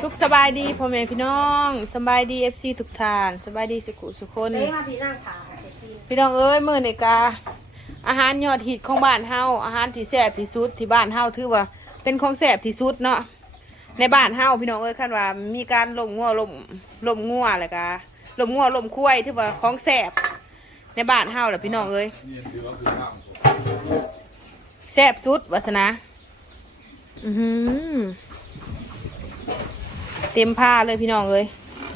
สุขสบายดีพ่อแม่พี่น้องสบายดีเอฟซีทุกท่านสบายดีสุขุสุขคนเต้มาพี่นั่งขาเสร็จกินพี่น้องเอ้ยมื้อนี้กาอาหารยอดฮิตของบ้านเฮาอาหารที่แซ่บที่สุดที่บ้านเฮาถือว่า เป็นของแซ่บที่สุดเนาะในบ้านเฮาพี่น้องเอ้ยคันว่ามีการลมงัวลมลมงัวแล้วก็ลมงัวลมคุ้ยถือว่าของแซ่บในบ้านเฮาแหละพี่น้องเอ้ยแซ่บสุดวาสนาอือหือ เต็มผ้าเลยพี่น้องเอ้ย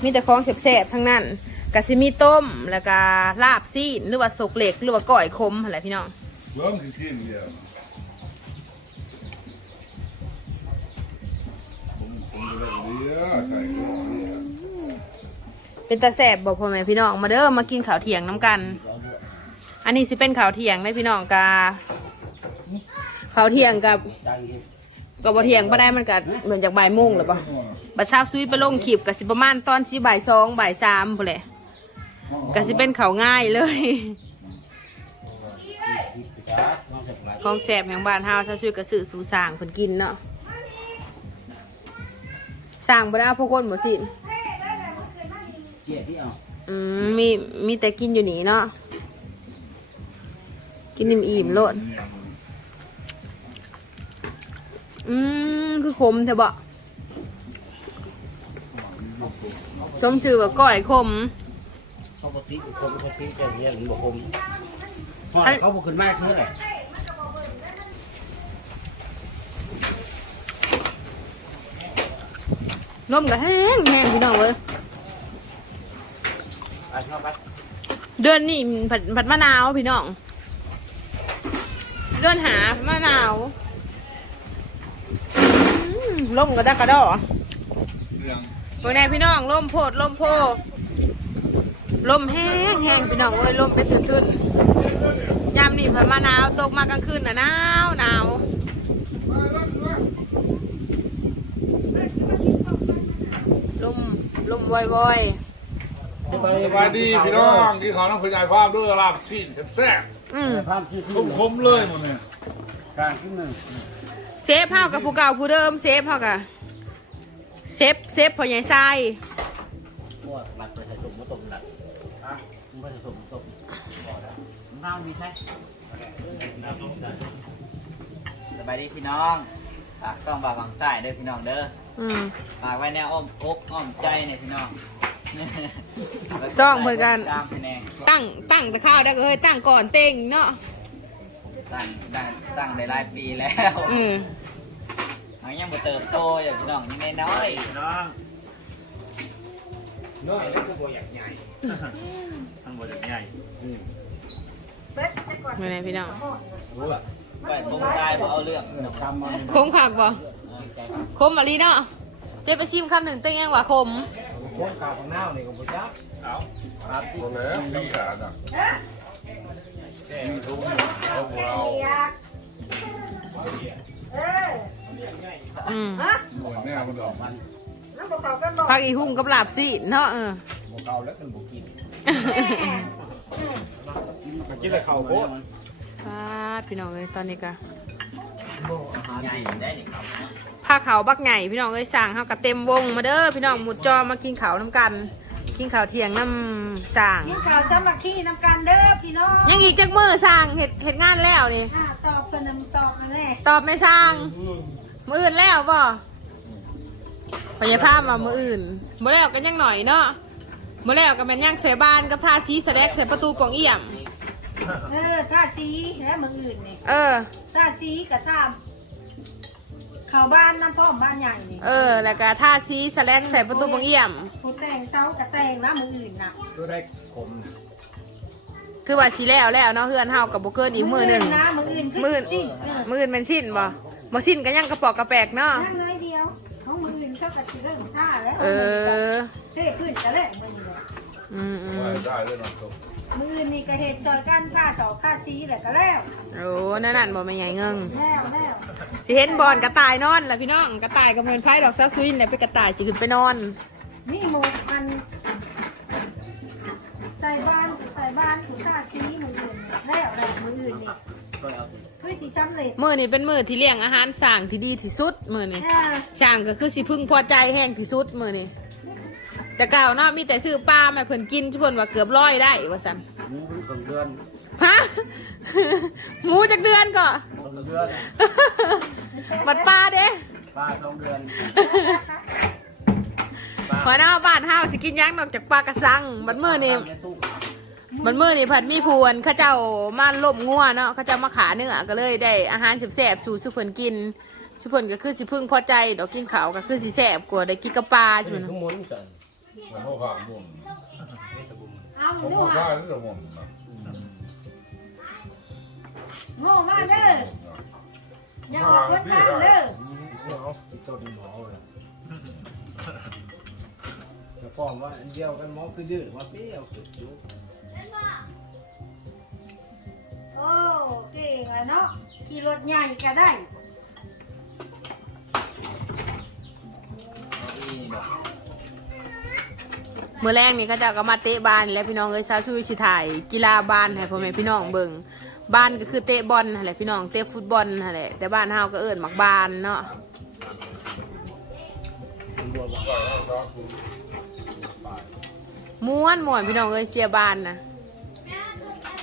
มีแต่ของแซ่บๆทั้งนั้นกะสิมีต้มแล้วก็ลาบซีนหรือว่าสกเหล็กหรือว่าก้อยคมอะไรพี่น้องเริ่มคือขี้เดียวผมผมจะได้เลี้ยไก่ก็เลี้ยเป็นตาแสบบอกพ่อแม่พี่น้องมาเด้อมากินข้าวเที่ยงน้ำกัน อันนี้สิเป็นข้าวเที่ยงได้พี่น้องกาข้าวเที่ยงกับกับบ่เที่ยงบ่ได้มันก็เหมือนจากบ่ายโมงหรือเปล่า บัดเช้าซุยไปลงขีบกับสิประมาณตอนสิบ่ายสองบ่ายสามพุ่นแหละก็สิเป็นข้าวง่ายเลย ของแสบแห่งบ้านเฮาถ้าช่วยกระสือสู่สร้างเพิ่นกินเนาะสร้างบ่ได้เอาพวกคนบ่สิเกียที่เอาอืมมีมีแต่กินอยู่นี่เนาะกินอิ่มอิ่มๆโลดอืมคือขมเถอะบ่ ชมชื่อว่าก้อยขมเขาปกติคนปกติจะเรียนบอกผมพอเขาบอกขึ้นมากคืออะไรนมก็แห้งแห้งพี่น้องเว้ยไปเข้าไปเดือนนี้ผัดผัดมะนาวพี่น้อง เดือนหามะนาวอืมล่มกระดักกระดอเลี้ยง เมื่อไงพี่น้องล่มโพดล่มโพลมแห้งแห้งพี่น้องเอ้ยลมเป็นทื่นๆยามนี่ผัดมะนาวตกมากลางคืนน่ะหนาวหนาวลมลมวอยสบายดีพี่น้องที่เขาต้องขยายภาพด้วยลาบชิ้นแซ่บๆอืมภาพที่ที่ๆคมๆเลยหมดเนี่ยกลางขึ้นหนึ่งเซฟเฮากับผู้เก่าผู้เดิมเซฟเฮากับ เซฟเซฟพอใหญ่ทรายพวกหลักประชาชนมาตกหลักประชาชนตกน้ำมีใช่สบายดีพี่น้องฝากซ่องบาฝั่งซ้ายเด้อพี่น้องเด้ออืม ฝากไว้แนวอ้อมอกอ้อมใจเนี่ยพี่น้องซ่องเหมือนกัน ตามพี่แนงตั้งตั้งแต่ข้าวได้ก็เฮ้ยตั้งก่อนเต็งเนาะตั้งตั้งตั้งได้หลายปีแล้ว อืม มันยังบ่เติบโตอยู่พี่น้องยังน้อยๆพี่น้องน้อยแล้วก็บ่อยากใหญ่ทั้งหมดใหญ่เซ็ตเซ็ตก่อนไม่ไงพี่น้องรู้ละไปคงตายบ่เอาเรื่องทำมันคมขักบ่คมอะไรเนาะเจ๊ไปชิมคำหนึ่งเต็งยังว่าคมพวกกาของน้าเนี่ยก็บ่จับเอาครับที่หมดแล้วมีขาดอะมีทุ่งเอาพวกเราอยากเอออืมฮะหน่วยแน่มันดอกมันน้ำบอกเขากันบอกผักอีหุ่มกับลาบซีเนาะเออบ่เก่าแล้วกันบ่กินมันกินแต่ข้าวโพดพาดพี่น้องเอ้ยตอนนี้ก็อาหารดีได้นี่ครับผ้าขาวบักไงพี่น้องเอ้ยสั่งเฮากับเต็มวงมาเด้อพี่น้องหมุดจอมากินข้าวน้ำกัน กินข้าวเที่ยงน้ำสั่งกินข่าวสามัคคีน้ำกันเด้อพี่น้องยังอีกจักมือสั่งเห็ดเห็ดงานแล้วนี่อ่าตอบเพิ่นนำตอบมาแน่ตอบไม่สั่ง มืออื่นแล้วบ่พยาภาพมามืออื่นบ่แล้วกันยังหน่อยเนาะบ่แล้วกันเป็นยังเสบานกับทาชีสแลกใส่ประตูปองเอี่ยม เออท่าซีและมืออื่นนี่เออ ท่าซีกับท่าเข้าบ้านน้ำพ่อมบ้านใหญ่นี่เออ แล้วก็ทาชีสแลกใส่ประตูปองเอี่ยมผู้แต่งเช้ากับแต่งนะมืออื่นน่ะก็ได้คมคือว่าชีแล้วแล้วเนาะเฮือนเฮากับบ่เกินอีกมือหนึ่งนะมืออื่นมือสิเออมืออื่นมันชิ้นบ่ บ่ชิ้นก็ยังกระปอกกระแปกเนาะ นั่งน้อยเดียวเขามืออื่นเขากับสิเริ่มท่าแล้วเออ เท่พื้นจะแลกมือนี่แหละอืมอืมได้เลยน้องตุ๊กมืออื่นนี่ก็เหตุจอยกันค่าสอค่าซีแหละก็แล้ว โอ้นั่นนั่นบ่แม่นใหญ่เงิงแล้วแล้วสิเห็นบอลกระต่ายนอนล่ะพี่น้องกระต่ายกับเงินไพ่ดอกเซาซุยเนี่ยไปกระต่ายจะขึ้นไปนอน มีหมูอัน ใส่บ้านใส่บ้านถูท่าซีมืออื่นนี่แล้วแล้วมืออื่นนี่ เคยเอาสิคือสิช้ำเลยมื้อนี้เป็นมื้อที่เลี้ยงอาหารสร้างที่ดีที่สุดมื้อนี้เออช่างก็คือสิพึ่งพอใจแห้งที่สุดมื้อนี้แต่เก่าเนาะมีแต่ซื้อปลามาให้เพิ่นกินทุกเพิ่นว่าเกือบร้อยได้ว่าซั่นหมูเป็นของเดือนฮะ หมูจักเดือนก็ของเดือนบัดปลาเด้ปลาสองเดือนพอเนาะบ้านเฮาสิกินหยังนอกจากปลากระสังบัดมื้อนี้ในตู้ มันมือนี้ผัดมีพวนเขาเจ้ามาล่มงัวเนาะเขาเจ้ามาขาเนื้อก็เลยได้อาหารแซ่บๆสู่สุเพิ่นกินสุเพิ่นก็คือสิพึ่งพอใจดอกกินข้าวก็คือสิแซ่บกว่าได้กินกับปลาอยู่เป็นนะขมุนสันมันโมขามุนเอาผมดูโมฮะขาที่จะมุนนะโง่มาเด้ออย่าออกคนางเด้อเอาจนหอเลยแต่พ่อว่าเดียวกันมอคือดื้อว่าเปี้ยวคือจุก โอ้เก่งอะเนาะขี่รถใหญ่ก็ได้นี่บอกมื้อแรกนี่เขาจ้าก็มาเตะบานแล้วพี่น้องเอ้ยซาซุยสิถ่ายกีฬาบานให้พ่อแม่พี่น้องเบิ่งบานก็คือเตะบอลแหละพี่น้องเตะฟุตบอลแหละแต่บ้านเฮาก็เอิ้นหมักบานเนาะ ม่วนม่วนพี่น้องเอ้ยเชียร์บานนะ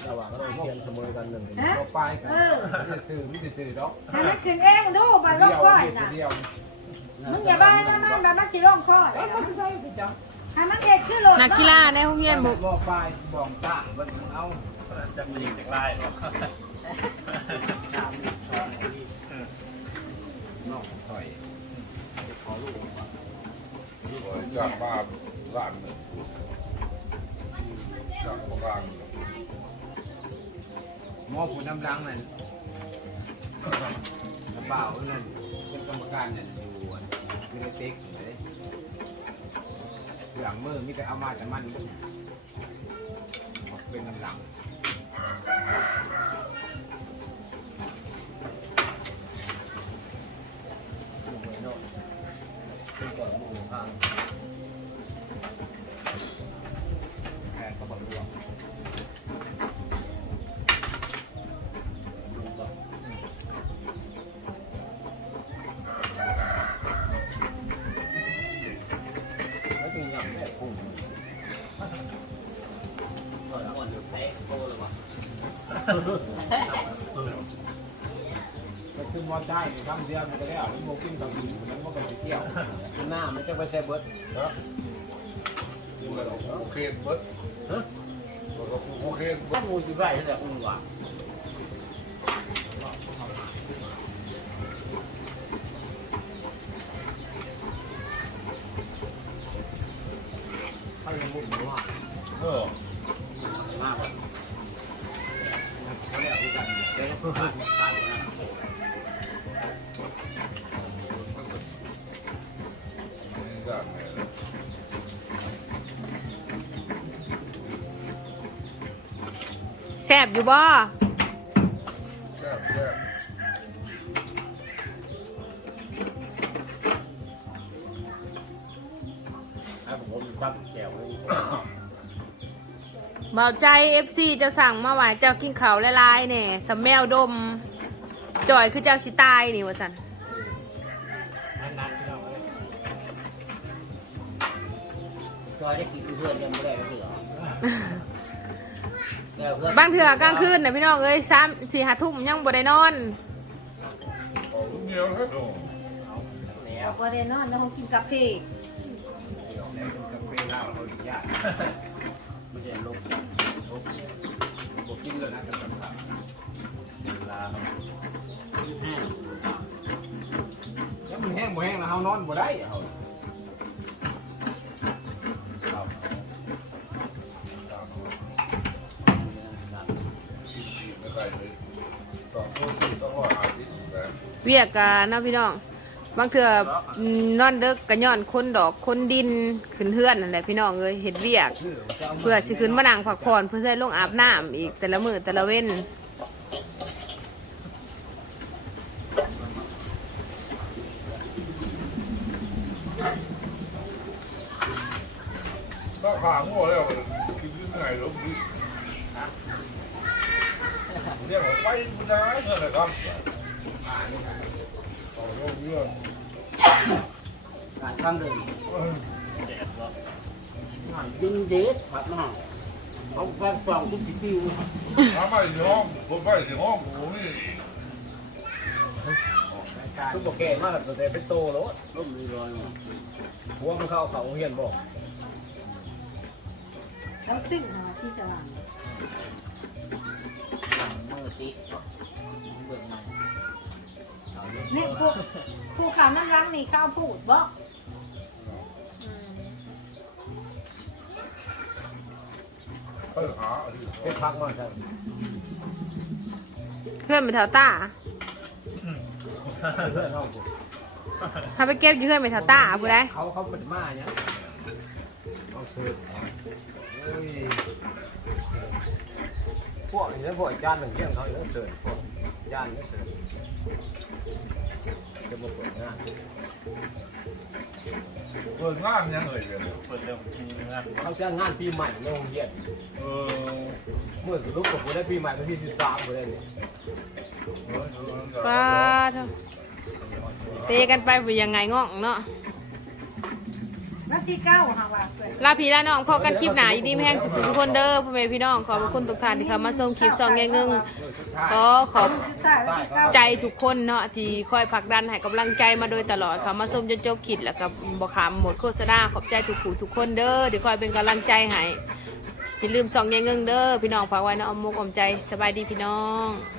ระหว่างเราเทียนเสมอกันหนึ่งฮะก็ไปกันเออไม่ได้ซื้อไม่ได้ซื้อดอกให้มันขึ้นเองดูบัดลงค่อยน่ะเดียวมึงอย่าบ้านะมันแบบมันสิลงค่อยก็ไม่ใช่พี่จังให้มันเด็ดขึ้นรถนักกีฬาในโรงเรียนบ่บอกไปบอกตาเบิ่งเอาจะมีจากไล่เนาะสามสองนอกถอยขอลูกจากบ้านร้านหนึ่ง จากโมขาหมอผู้นำรังนั่นกระเป๋านั่นเป็นกรรมการนั่นอยู่ไม่ได้เต็กเลยหลังมือมีแต่เอามาแต่มันเป็นกำลัง ก็คือมอได้ทำเดียวมันก็ได้เอาที่โมกินกับกินมันก็ไปเที่ยวหน้ามันจะไปแซ่เบิร์ดนะนี่มันโอเคเบิร์ดฮะโอเคเบิถ้าร์ดมูอยู่ไรนั่นแหละอุ้งว่ะเขายังมุ่งว่าเออ แซ่บอยู่บ่แซ่บแซ่บให้ผมแก้วเลย เบาใจ FC เจะสั่งมาว่าเจ้ากินข้าวหลายๆแหน่สำแมวดมจ่อยคือเจ้าสิตายนี่ว่าซั่นนานๆที่เราเลยจอยได้กินเพื่อนยังไม่ได้ก็คือแล้วเพื่อนบางเถื่อกลางคืนน่ะพี่น้องเอ้ย3 4 5ทุ่มยังบ่ได้นอนของเดียวให้ดูแล้วบ่ได้นอนเนาะกินกาแฟแล้วกาแฟเหล้าเราอีกอย่างไม่ใช่ลบลบ บอกกินเลยนะกันสำคัญเวลาแห้งแล้วมันแห้งบ่แห้งนะเฮานอนบ่ได้เฮาเลยต้องต้องรออาเวียกกะนะพี่น้อง บางเถื่ออืมนอนเด็กกะย้อนคนดอกคนดินขึ้นเฮือนนั่นแหละพี่น้องเอ้ยเห็ดเวียก เพื่อสิขึ้นมานั่งพักผ่อนเพื่อใช้ลงอาบน้ำอีกแต่ละมือแต่ละเว้นก็ขาง่วแล้วกินยังไงหรอพี่เรียกว่าไปบุญนะเงินอะไรครับ กเรื่องงานข้างเดิมเอองานยิงเด็ดผัดมาเอาแฟนฟังทุกสิบิวทำไมถึงห้องผมไปถึงห้องผมนี่ทุกบอกแก่มากแต่แต่เป็นโตแล้วล้มมีรอยหัวมันเข้าเขาเฮียนบอกแล้วซึ่งนะที่สว่างมือติ๊กเบิ่งมัน นี่พวกผู้ข่าวน้ำรังนี่ข้าวพูดบ่ไปหาอะไรเป็นพักมากใช่เพื่อนไปแถวต้าเพื่อนเขาผมถ้าไปเก็บอยู่เพื่อนไปแถวต้าผู้ใดเขาเขาเป็นมาเนี่ยเอาซื้อโอ้ยพวกนี้นะพวกจานหนึ่งเที่ยงเขาเนี่ยเสิร์ฟพวก ย่านเนี่เสิร์ฟจะมาเปิดงานเปิดงานยังเอ่ยเลยเนี่ยเขาจะงานปีใหม่โรงเรียนเออเมื่อสรุปกับผมได้ปีใหม่วันที่สิบสามผมได้เลยป้าเตะกันไปเป็นยังไงง้องเนาะ วันที่เก้าหาว่าเกิดลาพีลาน้องพอกันคลิปหนาอยู่ดีไม่แห้งสุขทุกคนเด้อพ่อแม่พี่น้องขอบพระคุณทุกท่านที่เข้ามาชมคลิปซองแงงึงขอขอบใช่วันที่เก้าใจทุกคนเนาะที่คอยผลักดันให้กำลังใจมาโดยตลอดค่ะมาชมจนจบคลิปแล้วก็บอกขามหมดโฆษณาขอบใจทุกผู้ทุกคนเด้อที่คอยเป็นกำลังใจให้อย่าลืมซองแงงึงเด้อพี่น้องฝากไว้นะอมมุกอมใจสบายดีพี่น้อง